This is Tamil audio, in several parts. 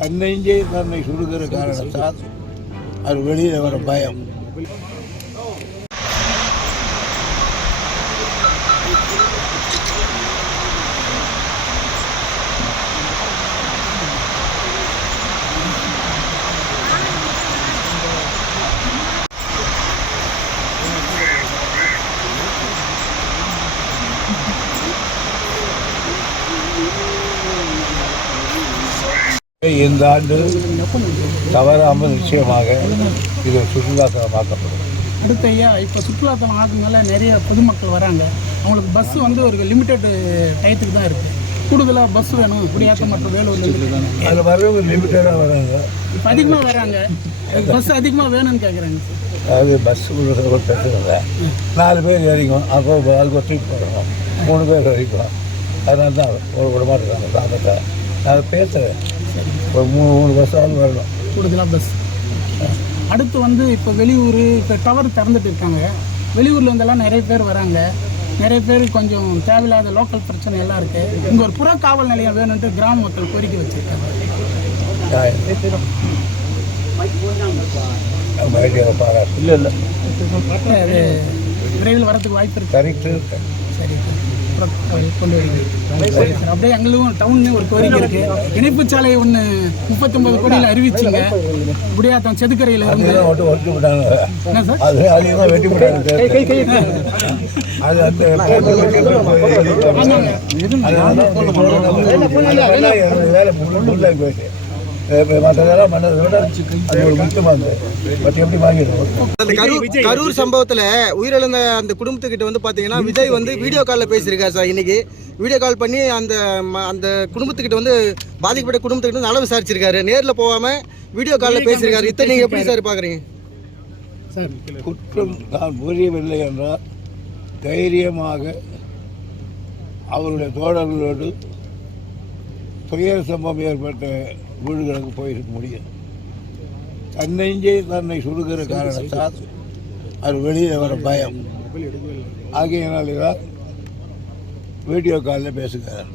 தன்னெஞ்சே தன்னை சுடுகிற காரணத்தால் அவர் வெளியில் வர பயம். இந்த ஆண்டு தவறாமல் நிச்சயமாக இது சுற்றுலாத்தலமாக்கப்படும். அடுத்த ஐயா இப்போ சுற்றுலாத்தலம் ஆகுதுனால நிறைய பொதுமக்கள் வராங்க. அவங்களுக்கு பஸ் வந்து ஒரு லிமிட்டெட் டயத்துக்கு தான் இருக்குது கூடுதலாக பஸ் வேணும். குடியாத்தம் மற்றும் வேலூர்லேருந்து அதில் வர்றவங்க லிமிட்டடாக வராங்க. இப்போ அதிகமாக வராங்க. பஸ் அதிகமாக வேணும்னு கேட்குறாங்க அதாவது பஸ் ஒரு பிரச்சனை இல்லை. நாலு பேர் ஏறிக்கும் அப்போ அதுக்கு ஒரு ட்ரிப் போகிறோம் மூணு பேர் வரைக்கும் அதனால தான் ஒரு விட மாட்டேங்கிறாங்க நான் பேசுகிறேன் ஒரு மூணு மூணு பஸ்ஸாவது வரணும். கூடுதலாக பஸ் அடுத்து வந்து இப்போ வெளியூர் இப்போ டவர் திறந்துட்டு இருக்காங்க. வெளியூர்ல இருந்தெல்லாம் நிறைய பேர் வராங்க. நிறைய பேர் கொஞ்சம் தேவையில்லாத லோக்கல் பிரச்சனை எல்லாம் இருக்கு. இங்கே ஒரு புற காவல் நிலையம் வேணும்ட்டு கிராம மக்கள் கோரிக்கை வச்சிருக்காங்க. இல்லை இல்லை. விரைவில் வரதுக்கு வாய்ப்பு இருக்கு. கரெக்டு சரி. கொண்டு அப்படியே எங்களும் டவுன் ஒரு கோரிக்கை இருக்கு. இணைப்பு சாலை ஒன்று முப்பத்தொன்பது கோடியில் அறிவிச்சிங்க. குடியாத்தம் செதுக்கரையில் இருந்து. என்ன சார்? அது மற்றதெல்லாம் கரூர் கரூர் சம்பவத்துல உயிரிழந்த அந்த குடும்பத்துக்கிட்ட வந்து பாத்தீங்கன்னா விஜய் வந்து வீடியோ காலில் பேசியிருக்காரு சார் இன்னைக்கு. வீடியோ கால் பண்ணி அந்த ம- அந்த குடும்பத்துக்கிட்ட வந்து பாதிக்கப்பட்ட குடும்பத்துக்கிட்ட வந்து நல விசாரிச்சிருக்காரு. நேர்ல போகாம வீடியோ காலில் பேசியிருக்காரு. இத்தனை நீங்க எப்படி சார் பாக்குறீங்க? சார் குற்றம் தான் புரியவில்லை என்றால் தைரியமாக அவருடைய தோழர்களோடு துயர சம்பவம் ஏற்பட்ட வீடுகளுக்கு போயிருக்க முடியும். தன்னெஞ்சே தன்னை சுடுகிற காரணத்தால் அவர் வெளியில் வர பயம். ஆகையினாலே தான் வீடியோ காலில் பேசுகிறார்.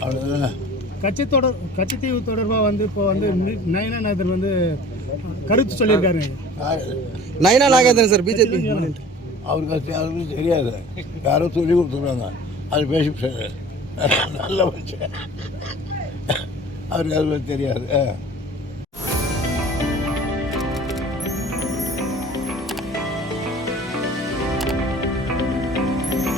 அவ்வளோதான் கட்சி தொடர் கட்சி தீவு தொடர்பாக வந்து இப்போ வந்து நி- நயனாநாதன் வந்து கருத்து சொல்லியிருக்காரு. Nayana Nagendran sir BJP. அவருக்கு அது அவருக்கு தெரியாது. யாரோ சொல்லி கொடுத்துருவாங்க அது பேசி. நல்ல மனுஷன் அவருக்கு அது தெரியாது ஆ.